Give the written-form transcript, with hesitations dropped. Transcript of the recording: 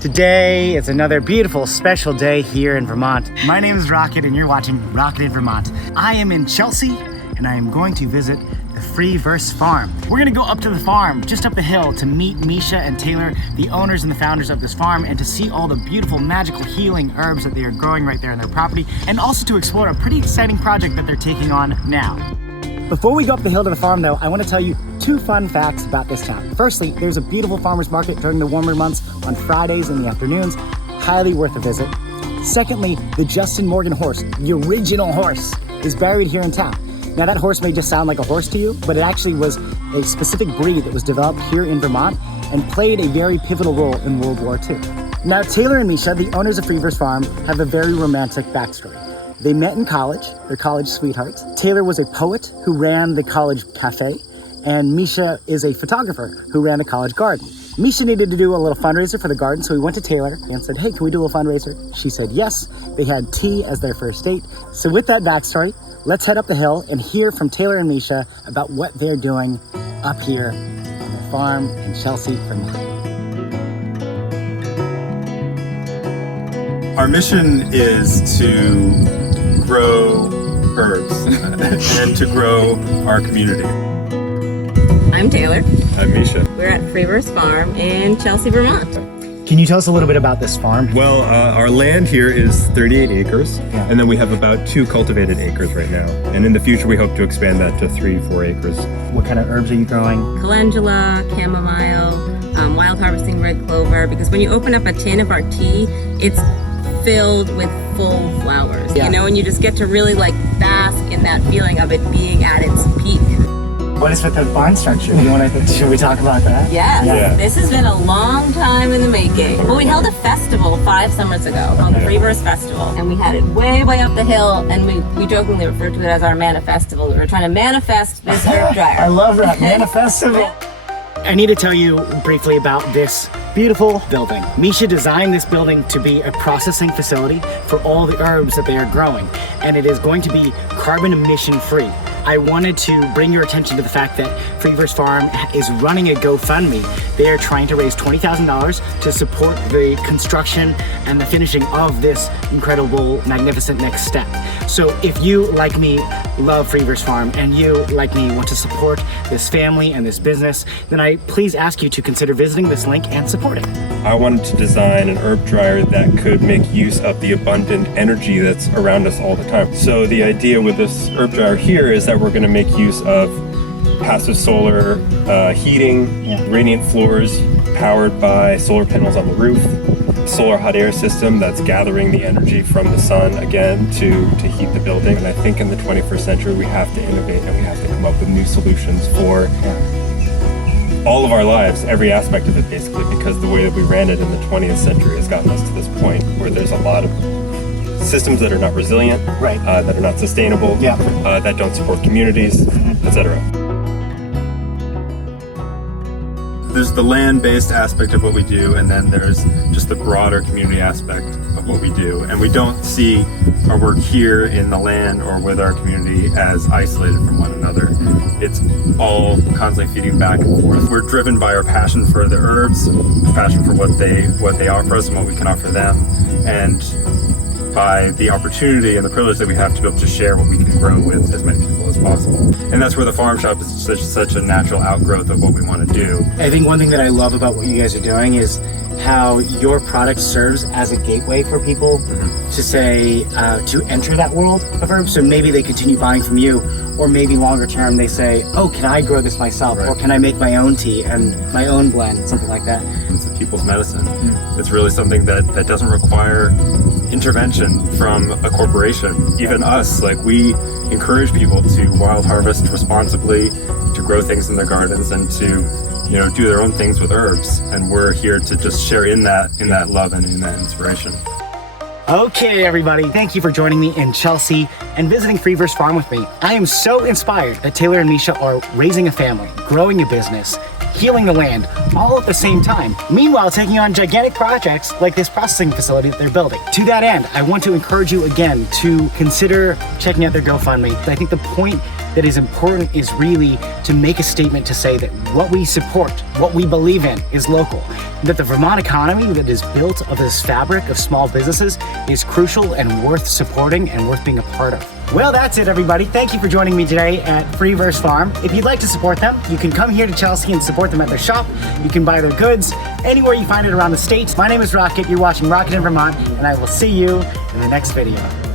Today is another beautiful, special day here in Vermont. My name is Rocket and you're watching Rocket in Vermont. I am in Chelsea and I am going to visit the Freeverse Farm. We're gonna go up to the farm, just up the hill, to meet Misha and Taylor, the owners and the founders of this farm, and to see all the beautiful, magical, healing herbs that they are growing right there on their property, and also to explore a pretty exciting project that they're taking on now. Before we go up the hill to the farm though, I want to tell you two fun facts about this town. Firstly, there's a beautiful farmer's market during the warmer months on Fridays in the afternoons, highly worth a visit. Secondly, the Justin Morgan horse, the original horse, is buried here in town. Now that horse may just sound like a horse to you, but it actually was a specific breed that was developed here in Vermont and played a very pivotal role in World War II. Now Taylor and Misha, the owners of Freeverse Farm, have a very romantic backstory. They met in college, they're college sweethearts. Taylor was a poet who ran the college cafe, and Misha is a photographer who ran the college garden. Misha needed to do a little fundraiser for the garden, so he went to Taylor and said, hey, can we do a little fundraiser? She said yes. They had tea as their first date. So with that backstory, let's head up the hill and hear from Taylor and Misha about what they're doing up here on the farm in Chelsea, Vermont. Our mission is to grow herbs and to grow our community. I'm Taylor. I'm Misha. We're at Freeverse Farm in Chelsea, Vermont. Can you tell us a little bit about this farm? Well, our land here is 38 acres, and then we have about 2 cultivated acres right now. And in the future, we hope to expand that to 3-4 acres. What kind of herbs are you growing? Calendula, chamomile, wild harvesting red clover, because when you open up a tin of our tea, it's filled with full flowers, you know, and you just get to really like bask in that feeling of it being at its peak. What is with the barn structure? Should we talk about that? Yes, Yeah. This has been a long time in the making. Well, we held a festival 5 summers ago called the Freeverse Festival, and we had it way up the hill, and we jokingly referred to it as our manifestival. We were trying to manifest this herb dryer. I love that, manifestival. I need to tell you briefly about this beautiful building. Misha designed this building to be a processing facility for all the herbs that they are growing, and it is going to be carbon emission free. I wanted to bring your attention to the fact that Freeverse Farm is running a GoFundMe. They are trying to raise $20,000 to support the construction and the finishing of this incredible, magnificent next step. So if you, like me, love Freeverse Farm, and you, like me, want to support this family and this business, then I please ask you to consider visiting this link and supporting. I wanted to design an herb dryer that could make use of the abundant energy that's around us all the time. So the idea with this herb dryer here is that we're going to make use of passive solar heating, radiant floors powered by solar panels on the roof, solar hot air system that's gathering the energy from the sun again to heat the building. And I think in the 21st century we have to innovate and we have to come up with new solutions for all of our lives, every aspect of it basically, because the way that we ran it in the 20th century has gotten us to this point where there's a lot of systems that are not resilient, Right. That are not sustainable, that don't support communities, etc. There's the land-based aspect of what we do, and then there's just the broader community aspect of what we do. And we don't see our work here in the land or with our community as isolated from one another. It's all constantly feeding back and forth. We're driven by our passion for the herbs, passion for what they offer us and what we can offer them, and by the opportunity and the privilege that we have to be able to share what we can grow with as many people as possible. And that's where the farm shop is such a natural outgrowth of what we want to do. I think one thing that I love about what you guys are doing is how your product serves as a gateway for people to say, to enter that world of herbs. So maybe they continue buying from you, or maybe longer term they say, oh, can I grow this myself? Or can I make my own tea and my own blend, something like that. It's the people's medicine. It's really something that doesn't require intervention from a corporation. Even us, like, we encourage people to wild harvest responsibly, to grow things in their gardens, and to do their own things with herbs. And we're here to just share in that love and in that inspiration. Okay, everybody, thank you for joining me in Chelsea and visiting Freeverse Farm with me. I am so inspired that Taylor and Misha are raising a family, growing a business, healing the land, all at the same time. Meanwhile, taking on gigantic projects like this processing facility that they're building. To that end, I want to encourage you again to consider checking out their GoFundMe. I think the point that is important is really to make a statement to say that what we support, what we believe in is local. That the Vermont economy that is built of this fabric of small businesses is crucial and worth supporting and worth being a part of. Well, that's it, everybody. Thank you for joining me today at Free Verse Farm. If you'd like to support them, you can come here to Chelsea and support them at their shop. You can buy their goods anywhere you find it around the state. My name is Rocket. You're watching Rocket in Vermont, and I will see you in the next video.